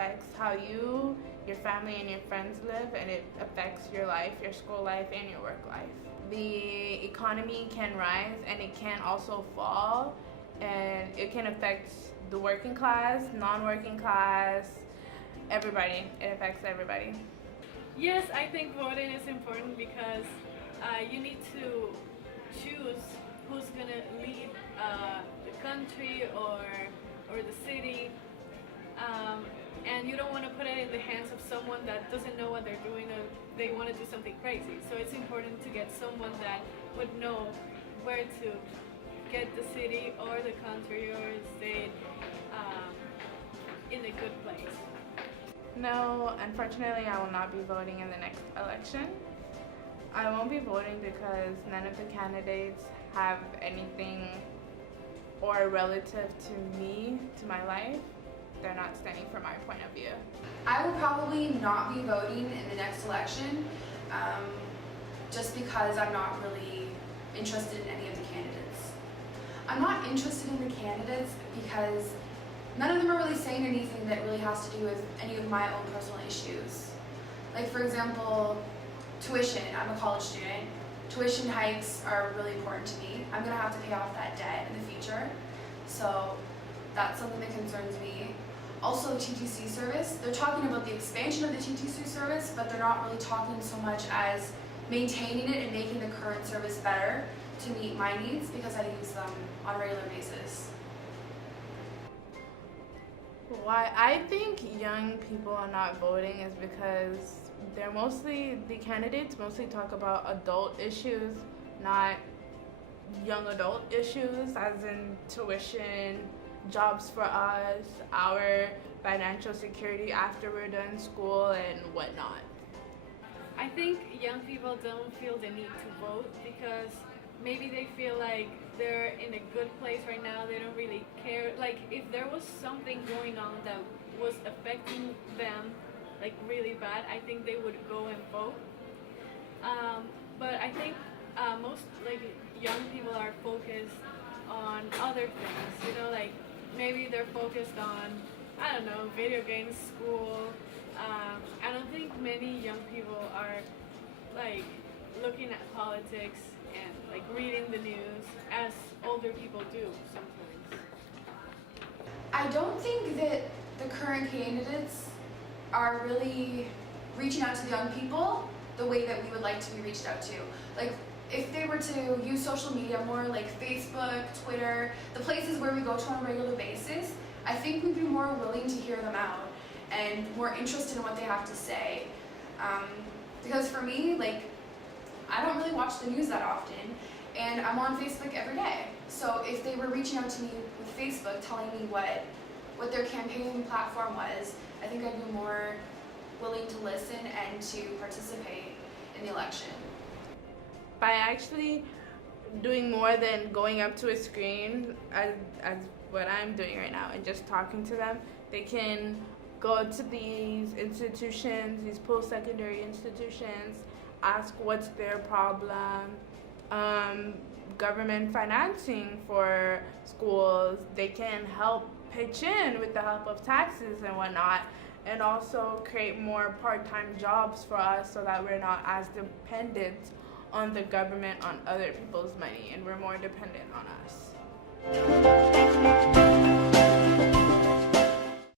affects how you, your family, and your friends live, and it affects your life, your school life, and your work life. The economy can rise and it can also fall, and it can affect the working class, non-working class, everybody. It affects everybody. Yes, I think voting is important because you need to choose who's gonna lead the country or the city, and you don't want to put it in the hands of someone that doesn't know what they're doing or they want to do something crazy. So it's important to get someone that would know where to get the city or the country or the state in a good place. No, unfortunately, I will not be voting in the next election. I won't be voting because none of the candidates have anything or relative to me, to my life. They're not standing for my point of view. I will probably not be voting in the next election just because I'm not really interested in any of the candidates. I'm not interested in the candidates because none of them are really saying anything that really has to do with any of my own personal issues. Like, for example, tuition. I'm a college student. Tuition hikes are really important to me. I'm going to have to pay off that debt in the future, so that's something that concerns me. Also, TTC service. They're talking about the expansion of the TTC service, but they're not really talking so much as maintaining it and making the current service better to meet my needs because I use them on a regular basis. Why I think young people are not voting is because the candidates mostly talk about adult issues, not young adult issues, as in tuition, jobs for us, our financial security after we're done school, and whatnot. I think young people don't feel the need to vote because maybe they feel like they're in a good place right now. They don't really care. Like, if there was something going on that was affecting them like really bad, I think they would go and vote. But I think most like young people are focused on other things, you know, like maybe they're focused on, I don't know, video games, school. I don't think many young people are like looking at politics and like reading the news as older people do sometimes. I don't think that the current candidates are really reaching out to the young people the way that we would like to be reached out to. Like, if they were to use social media more, like Facebook, Twitter, the places where we go to on a regular basis, I think we'd be more willing to hear them out and more interested in what they have to say. Because for me, like, I don't really watch the news that often, and I'm on Facebook every day. So if they were reaching out to me with Facebook, telling me what their campaign platform was, I think I'd be more willing to listen and to participate in the election. By actually doing more than going up to a screen as what I'm doing right now and just talking to them, they can go to these institutions, these post-secondary institutions, ask what's their problem, government financing for schools. They can help pitch in with the help of taxes and whatnot, and also create more part-time jobs for us so that we're not as dependent on the government, on other people's money, and we're more dependent on us.